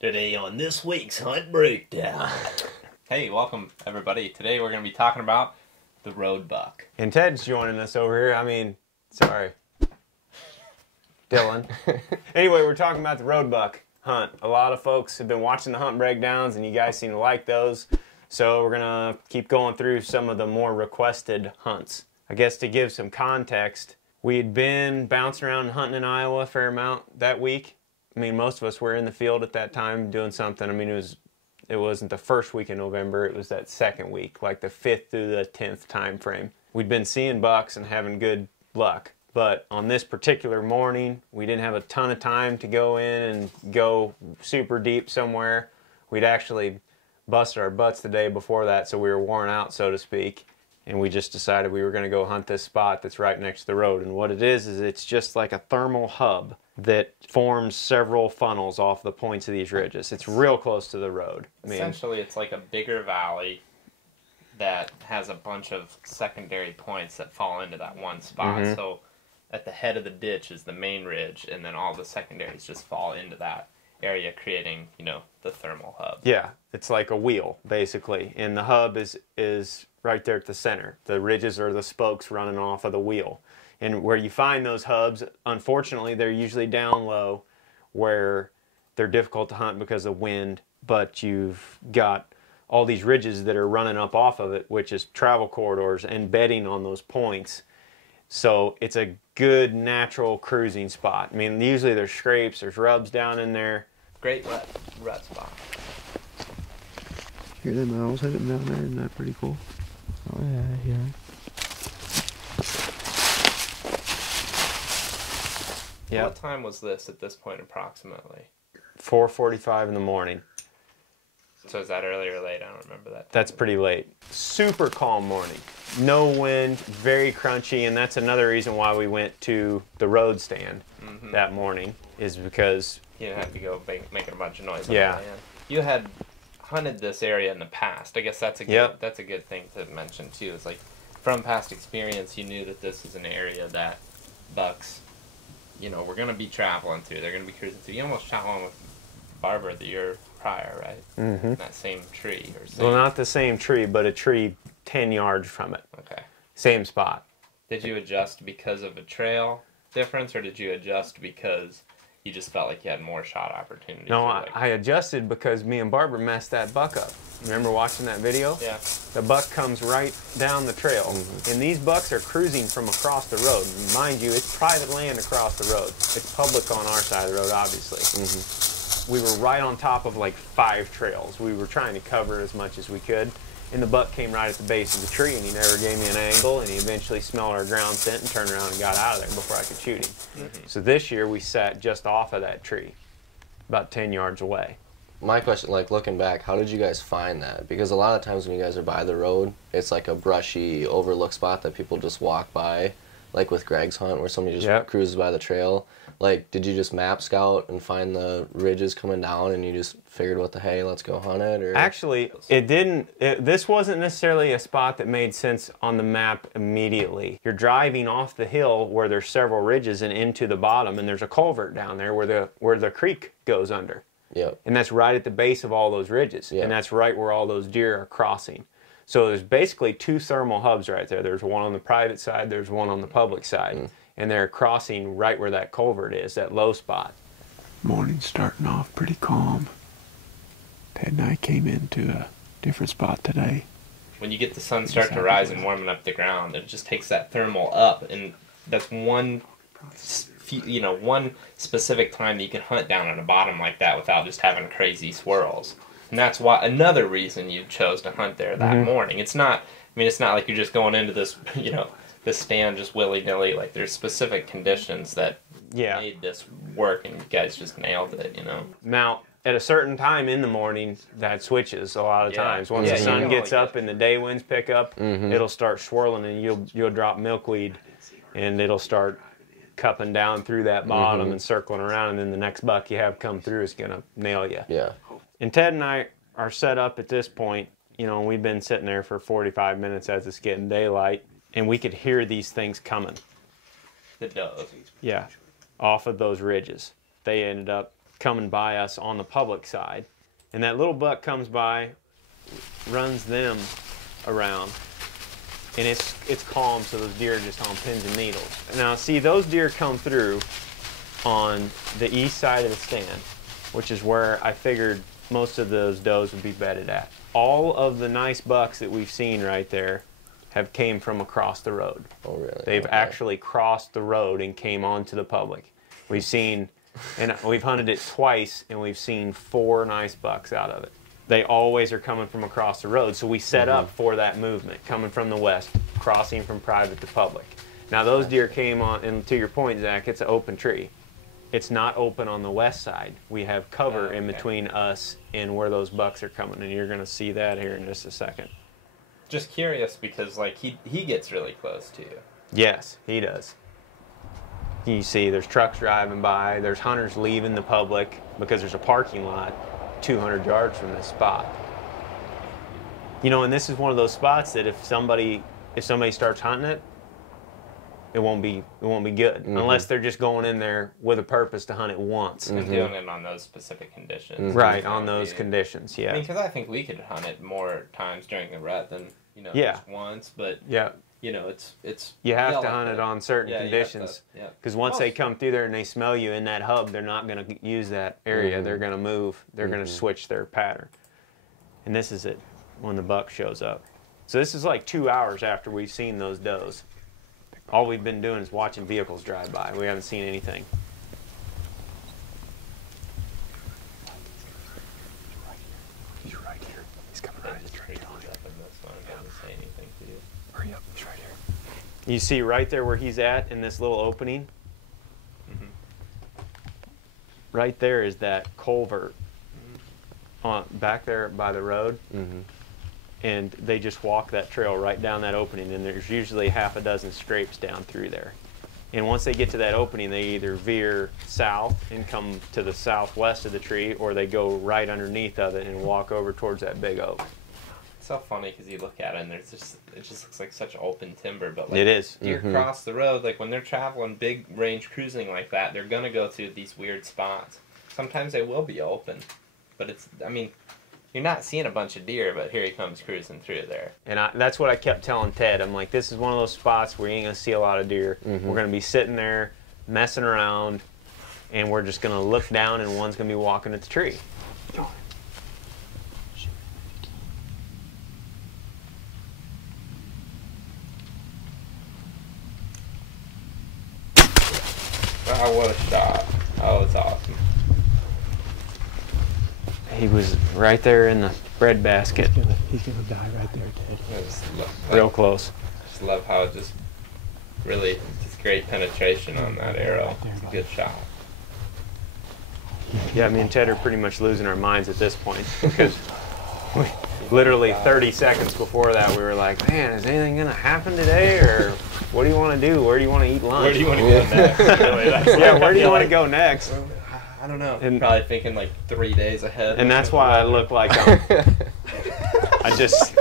Today on this week's Hunt Breakdown. Hey, welcome everybody. Today we're going to be talking about the road buck. And Ted's joining us over here. Sorry. Dylan. Anyway, we're talking about the road buck hunt. A lot of folks have been watching the hunt breakdowns and you guys seem to like those. So we're going to keep going through some of the more requested hunts. I guess to give some context, we had been bouncing around and hunting in Iowa a fair amount that week. Most of us were in the field at that time doing something. It wasn't the first week in November, it was that second week, like the 5th through the 10th time frame. We'd been seeing bucks and having good luck. But on this particular morning, we didn't have a ton of time to go in and go super deep somewhere. We'd actually busted our butts the day before that, so we were worn out, so to speak. And we just decided we were going to go hunt this spot that's right next to the road. And what it is it's just like a thermal hub that forms several funnels off the points of these ridges. It's real close to the road. Essentially, it's like a bigger valley that has a bunch of secondary points that fall into that one spot. Mm-hmm. So at the head of the ditch is the main ridge, and then all the secondaries just fall into that area, creating, the thermal hub. Yeah, it's like a wheel, basically. And the hub is right there at the center. The ridges are the spokes running off of the wheel. And where you find those hubs, unfortunately, they're usually down low where they're difficult to hunt because of wind, but you've got all these ridges that are running up off of it, which is travel corridors and bedding on those points. So it's a good natural cruising spot. Usually there's scrapes, there's rubs down in there. Great rut spot. Hear them owls heading down there? Isn't that pretty cool? Oh yeah, yeah. Yeah. What time was this at this point approximately? 4:45 in the morning. So is that early or late? I don't remember that. That's pretty late. Super calm morning. No wind, very crunchy, and that's another reason why we went to the road stand that morning, is because you didn't have to go making a bunch of noise. Yeah. On the way in. You had hunted this area in the past. I guess that's a good that's a good thing to mention too. It's like from past experience, you knew that this is an area that bucks, we're going to be traveling through. They're going to be cruising through. You almost shot one with Barbara the year prior, right? Mm-hmm. That same tree. Well, not the same tree, but a tree 10 yards from it. Okay. Same spot. Did you adjust because of a trail difference, or did you adjust because you just felt like you had more shot opportunities? No, I adjusted because me and Barbara messed that buck up. Remember watching that video? Yeah. The buck comes right down the trail, and these bucks are cruising from across the road. Mind you, it's private land across the road. It's public on our side of the road, obviously. We were right on top of like 5 trails. We were trying to cover as much as we could, and the buck came right at the base of the tree, and he never gave me an angle, and he eventually smelled our ground scent and turned around and got out of there before I could shoot him. So this year we sat just off of that tree, about 10 yards away. My question, looking back, how did you guys find that? Because a lot of times when you guys are by the road, it's like a brushy overlook spot that people just walk by, like with Greg's hunt where somebody just cruises by the trail. Did you just map scout and find the ridges coming down and you just figured, what the hey, let's go hunt it? Or? Actually, it didn't. This wasn't necessarily a spot that made sense on the map immediately. You're driving off the hill where there's several ridges and into the bottom, and there's a culvert down there where the creek goes under. Yep. And that's right at the base of all those ridges. Yep. And that's right where all those deer are crossing. So there's basically 2 thermal hubs right there. There's one on the private side, there's one on the public side. And they're crossing right where that culvert is, that low spot. Morning's starting off pretty calm. Ted and I came into a different spot today. When you get the sun start to rise and warming up the ground, it just takes that thermal up, and that's one specific time that you can hunt down on the bottom like that without just having crazy swirls. And that's why another reason you chose to hunt there that morning. It's not like you're just going into this, this stand just willy-nilly. Like, there's specific conditions that made this work, and you guys just nailed it, Now, at a certain time in the morning, that switches a lot of times. Once the sun gets up and the day winds pick up, it'll start swirling, and you'll drop milkweed, and it'll start cupping down through that bottom and circling around, and then the next buck you have come through is going to nail you. Yeah. And Ted and I are set up at this point. We've been sitting there for 45 minutes as it's getting daylight, and we could hear these things coming. The does. Yeah, off of those ridges. They ended up coming by us on the public side. And that little buck comes by, runs them around, and it's calm, so those deer are just on pins and needles. Now see, those deer come through on the east side of the stand, which is where I figured most of those does would be bedded at. All of the nice bucks that we've seen right there have came from across the road. Oh, really? They've actually crossed the road and came onto the public. We've seen, and we've hunted it twice, and we've seen 4 nice bucks out of it. They always are coming from across the road, so we set up for that movement, coming from the west, crossing from private to public. Now those deer came on, and to your point, Zach, it's an open tree. It's not open on the west side. We have cover in between us and where those bucks are coming, and you're going to see that here in just a second. Just curious because like he gets really close to you. Yes, he does. You see there's trucks driving by, there's hunters leaving the public because there's a parking lot 200 yards from this spot. You know, and this is one of those spots that if somebody starts hunting it, it won't be good unless they're just going in there with a purpose to hunt it once. And doing it on those specific conditions. Right, on those conditions, yeah. I mean, because I think we could hunt it more times during the rut than, you know, just once, but, you know, it's you have to hunt it on certain conditions. Because once they come through there and they smell you in that hub, they're not going to use that area. They're going to move. They're going to switch their pattern. And this is it when the buck shows up. So this is like 2 hours after we've seen those does. All we've been doing is watching vehicles drive by. We haven't seen anything. He's right here. He's coming right here. Hurry up, he's right here. You see right there where he's at in this little opening? Right there is that culvert back there by the road. And they just walk that trail right down that opening, and there's usually half a dozen scrapes down through there. And once they get to that opening, they either veer south and come to the southwest of the tree, or they go right underneath of it and walk over towards that big oak. It's so funny because you look at it and it just looks like such open timber, but like it is. Deer cross the road, like when they're traveling big range cruising like that, they're gonna go through these weird spots. Sometimes they will be open, but I mean, you're not seeing a bunch of deer, but here he comes cruising through there. And that's what I kept telling Ted. I'm like, this is one of those spots where you ain't going to see a lot of deer. We're going to be sitting there, messing around, and we're just going to look down, and one's going to be walking at the tree. Oh, what a shot. Oh, it's awesome. He was right there in the bread basket. He's gonna die right there, Ted. Real close. I just love how it just really, just great penetration on that arrow. It's a good shot. Yeah, me and Ted are pretty much losing our minds at this point because literally 30 seconds before that we were like, man, is anything gonna happen today, or what do you want to do? Where do you want to eat lunch? Where do you want to go next? Really, where do you want to go next? I don't know. And probably thinking like 3 days ahead. And that's why I look like I just.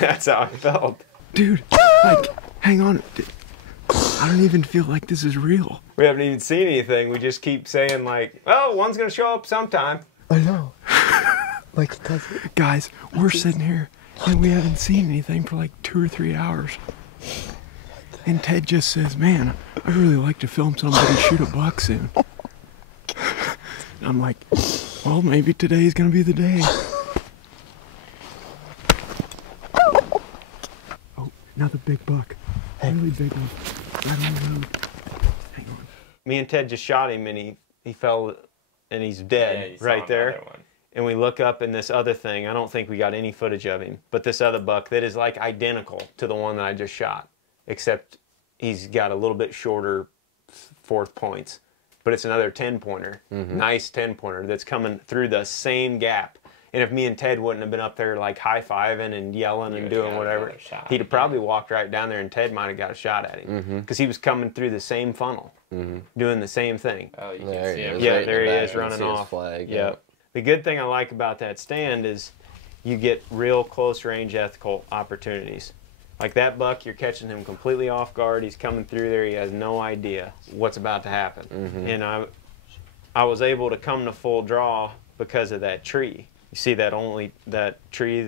That's how I felt. Dude, like, hang on. I don't even feel like this is real. We haven't even seen anything. We just keep saying like, oh, one's going to show up sometime. I know. Like, guys, we're sitting here and we haven't seen anything for like 2 or 3 hours. And Ted just says, man, I'd really like to film somebody shoot a buck soon. And I'm like, well, maybe today's going to be the day. Oh, another big buck. Really big one. Right on the road. Hang on. Me and Ted just shot him, and he fell, and he's dead right there. One. And we look up in this other thing. I don't think we got any footage of him, but this other buck that is like identical to the one that I just shot, except he's got a little bit shorter fourth points. But it's another 10-pointer, nice 10-pointer that's coming through the same gap. And if me and Ted wouldn't have been up there like high-fiving and yelling and doing whatever, he'd have probably walked right down there and Ted might have got a shot at him. Because he was coming through the same funnel, doing the same thing. Oh, you can see him. Yeah, there he is running off. Flag, yep. The good thing I like about that stand is you get real close range ethical opportunities. Like that buck, you're catching him completely off guard. He's coming through there. He has no idea what's about to happen. And I was able to come to full draw because of that tree. You see that tree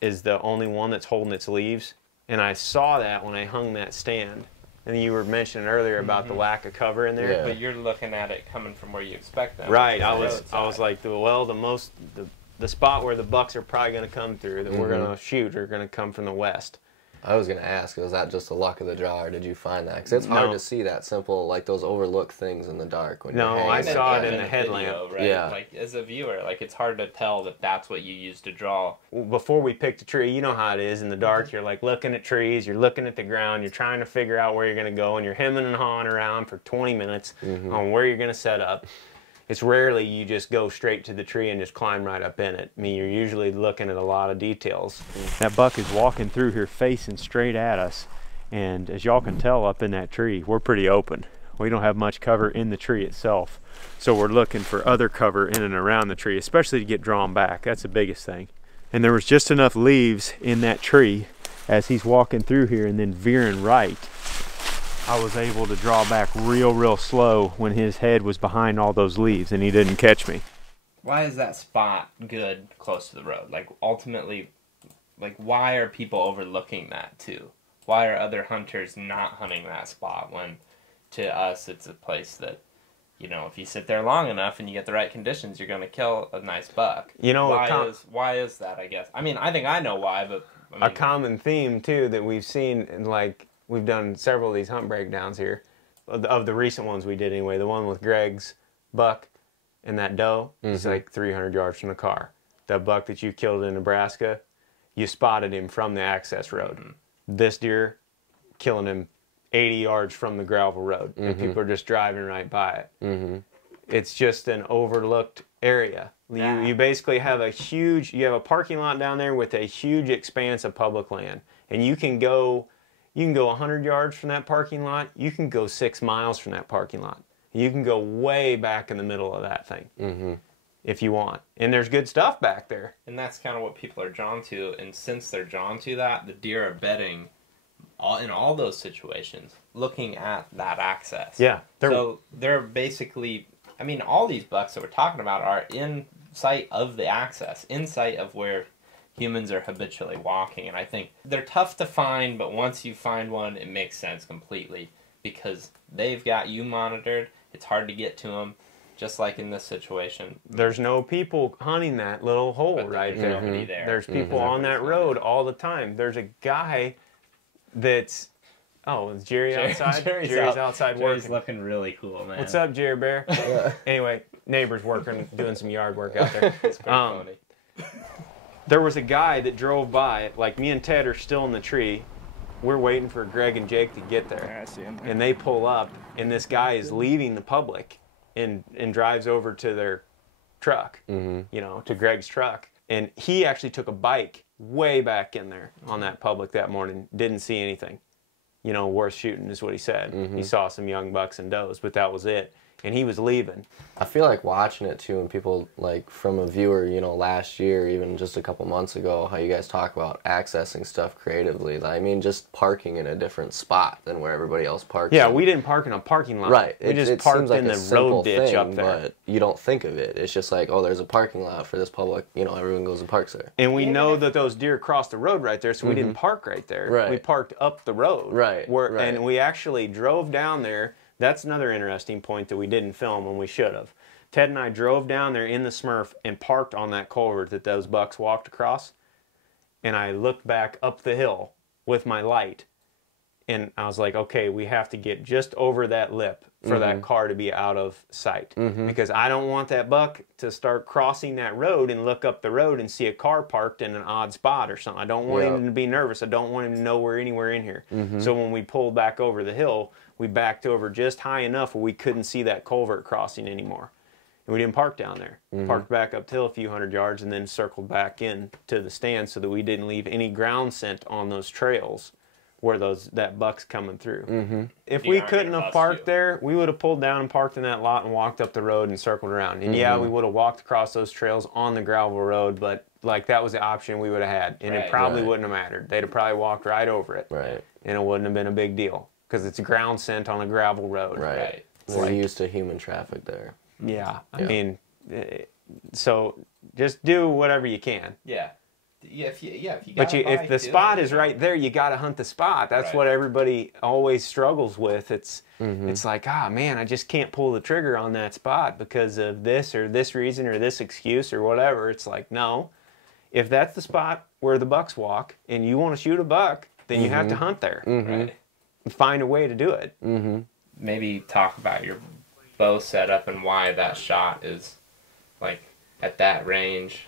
is the only one that's holding its leaves. And I saw that when I hung that stand. And you were mentioning earlier about the lack of cover in there. Yeah. But you're looking at it coming from where you expect them. Right. I was like, the spot where the bucks are probably going to come through that we're going to shoot are going to come from the west. I was going to ask, was that just the luck of the draw, or did you find that? Because it's hard to see that simple, like those overlooked things in the dark. When No, you're I hanging saw at it the in the headlamp. Video, right? Yeah. Like, as a viewer, like, it's hard to tell that that's what you use to draw. Before we picked a tree, you know how it is in the dark. You're like looking at trees, you're looking at the ground, you're trying to figure out where you're going to go, and you're hemming and hawing around for 20 minutes on where you're going to set up. It's rarely you just go straight to the tree and just climb right up in it. I mean, you're usually looking at a lot of details. That buck is walking through here facing straight at us. And as y'all can tell up in that tree, we're pretty open. We don't have much cover in the tree itself. So we're looking for other cover in and around the tree, especially to get drawn back. That's the biggest thing. And there was just enough leaves in that tree as he's walking through here and then veering right. I was able to draw back real slow when his head was behind all those leaves and he didn't catch me. Why is that spot good close to the road? Like, ultimately, like, why are people overlooking that too? Why are other hunters not hunting that spot when, to us, it's a place that, you know, if you sit there long enough and you get the right conditions, you're going to kill a nice buck? You know, why is that, I guess? I mean, I think I know why, but... I mean, a common theme, too, that we've seen, and like, we've done several of these hunt breakdowns here, of the recent ones we did anyway, the one with Greg's buck and that doe, he's like 300 yards from the car. That buck that you killed in Nebraska, you spotted him from the access road. This deer, killing him 80 yards from the gravel road, and people are just driving right by it. It's just an overlooked area. You basically have you have a parking lot down there with a huge expanse of public land, and you can go 100 yards from that parking lot. You can go 6 miles from that parking lot. You can go way back in the middle of that thing if you want. And there's good stuff back there. And that's kind of what people are drawn to. And since they're drawn to that, the deer are bedding in all those situations, looking at that access. Yeah. So they're basically, I mean, all these bucks that we're talking about are in sight of the access, in sight of where humans are habitually walking. And I think they're tough to find, but once you find one, it makes sense completely because they've got you monitored. It's hard to get to them, just like in this situation. There's no people hunting that little hole right there. There's people on that road all the time. There's a guy that's... Oh, is Jerry outside? Jerry's outside working. Jerry's looking really cool, man. What's up, Jerry Bear? Anyway, neighbor's working, doing some yard work out there. It's pretty funny. There was a guy that drove by, like me and Ted are still in the tree. We're waiting for Greg and Jake to get there. I see him. And they pull up, and this guy is leaving the public and drives over to their truck, you know, to Greg's truck. And he actually took a bike way back in there on that public that morning. Didn't see anything, you know, worth shooting is what he said. He saw some young bucks and does, but that was it. And he was leaving. I feel like watching it too, and people, like, from a viewer, you know, last year, even just a couple months ago, how you guys talk about accessing stuff creatively. I mean, just parking in a different spot than where everybody else parks. Yeah, we didn't park in a parking lot. Right. We just parked in the road ditch up there. But you don't think of it. It's just like, oh, there's a parking lot for this public, you know, everyone goes and parks there. And we know that those deer crossed the road right there, so we didn't park right there. Right. We parked up the road. Right. And we actually drove down there. That's another interesting point that we didn't film when we should have. Ted and I drove down there in the Smurf and parked on that culvert that those bucks walked across. And I looked back up the hill with my light. And I was like, okay, we have to get just over that lip for that car to be out of sight. Because I don't want that buck to start crossing that road and look up the road and see a car parked in an odd spot or something. I don't want him to be nervous. I don't want him to know we're anywhere in here. So when we pulled back over the hill, we backed over just high enough where we couldn't see that culvert crossing anymore. And we didn't park down there. Parked back up the hill a few hundred yards and then circled back in to the stand so that we didn't leave any ground scent on those trails where that buck's coming through. If we couldn't have parked there, we would have pulled down and parked in that lot and walked up the road and circled around. And yeah, we would have walked across those trails on the gravel road, but like that was the option we would have had, and it probably wouldn't have mattered. They'd have probably walked right over it, Right. and it wouldn't have been a big deal because it's a ground scent on a gravel road. Right. We're used to human traffic there. Yeah, I mean, so just do whatever you can. Yeah. If you But if the spot is right there, you got to hunt the spot. That's what everybody always struggles with. It's like, man, I just can't pull the trigger on that spot because of this or this reason or this excuse or whatever. It's like, no. If that's the spot where the bucks walk and you want to shoot a buck, then you have to hunt there. Right. And find a way to do it. Maybe talk about your bow setup and why that shot is like at that range.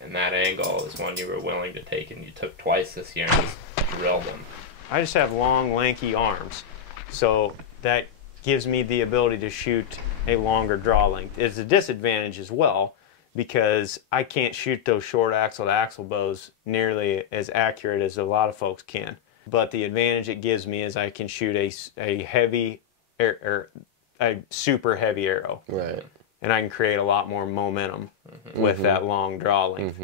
And that angle is one you were willing to take, and you took twice this year and just drilled them. I just have long, lanky arms, so that gives me the ability to shoot a longer draw length. It's a disadvantage as well, because I can't shoot those short axle-to-axle bows nearly as accurate as a lot of folks can. But the advantage it gives me is I can shoot a heavy, or a super heavy arrow. Right. And I can create a lot more momentum with that long draw length.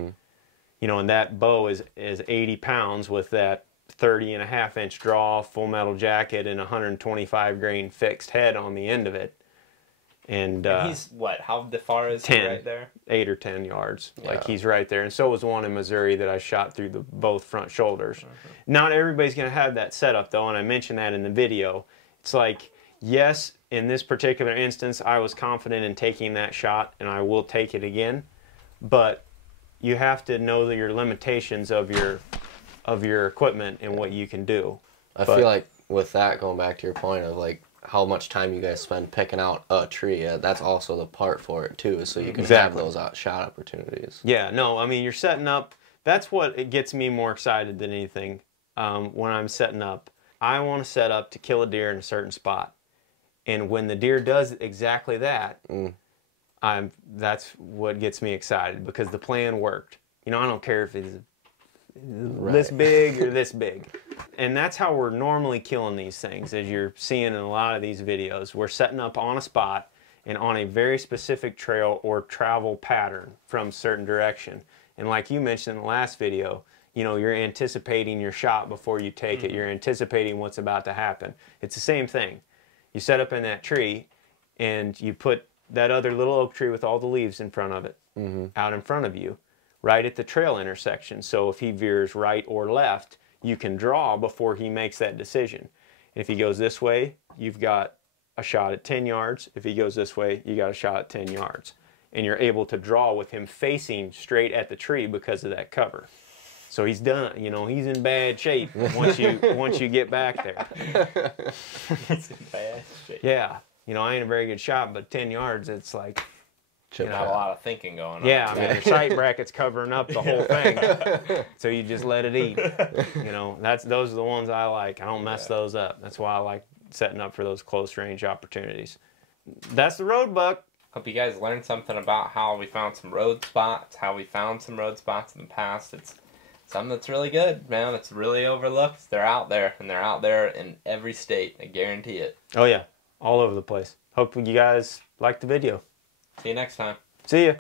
You know, and that bow is 80 pounds with that 30.5-inch draw, full metal jacket, and 125 grain fixed head on the end of it. And he's what? How far is 10, he right there? 8 or 10 yards. Like he's right there. And so was one in Missouri that I shot through both front shoulders. Not everybody's going to have that setup though, and I mentioned that in the video. It's like, yes, in this particular instance, I was confident in taking that shot, and I will take it again. But you have to know your limitations of your equipment and what you can do. I feel like with that, going back to your point of like how much time you guys spend picking out a tree, that's also the part for it too, so you can have those shot opportunities. Yeah, no, I mean, you're setting up. That's what it gets me more excited than anything when I'm setting up. I want to set up to kill a deer in a certain spot. And when the deer does exactly that, that's what gets me excited because the plan worked. You know, I don't care if it's this big or this big. And that's how we're normally killing these things, as you're seeing in a lot of these videos. We're setting up on a spot and on a very specific trail or travel pattern from a certain direction. And like you mentioned in the last video, you know, you're anticipating your shot before you take it. You're anticipating what's about to happen. It's the same thing. You set up in that tree, and you put that other little oak tree with all the leaves in front of it, out in front of you, right at the trail intersection. So if he veers right or left, you can draw before he makes that decision. If he goes this way, you've got a shot at 10 yards. If he goes this way, you got a shot at 10 yards. And you're able to draw with him facing straight at the tree because of that cover. So he's done, you know, he's in bad shape once you get back there. He's in bad shape. Yeah. You know, I ain't a very good shot, but 10 yards, it's like... Not a lot of thinking going on. Yeah, I mean, your sight bracket's covering up the whole thing. So you just let it eat. You know, those are the ones I like. I don't mess those up. That's why I like setting up for those close range opportunities. That's the road buck. Hope you guys learned something about how we found some road spots, how we found some road spots in the past. It's something that's really good, man. It's really overlooked. They're out there, and they're out there in every state. I guarantee it. Oh, yeah. All over the place. Hope you guys liked the video. See you next time. See ya.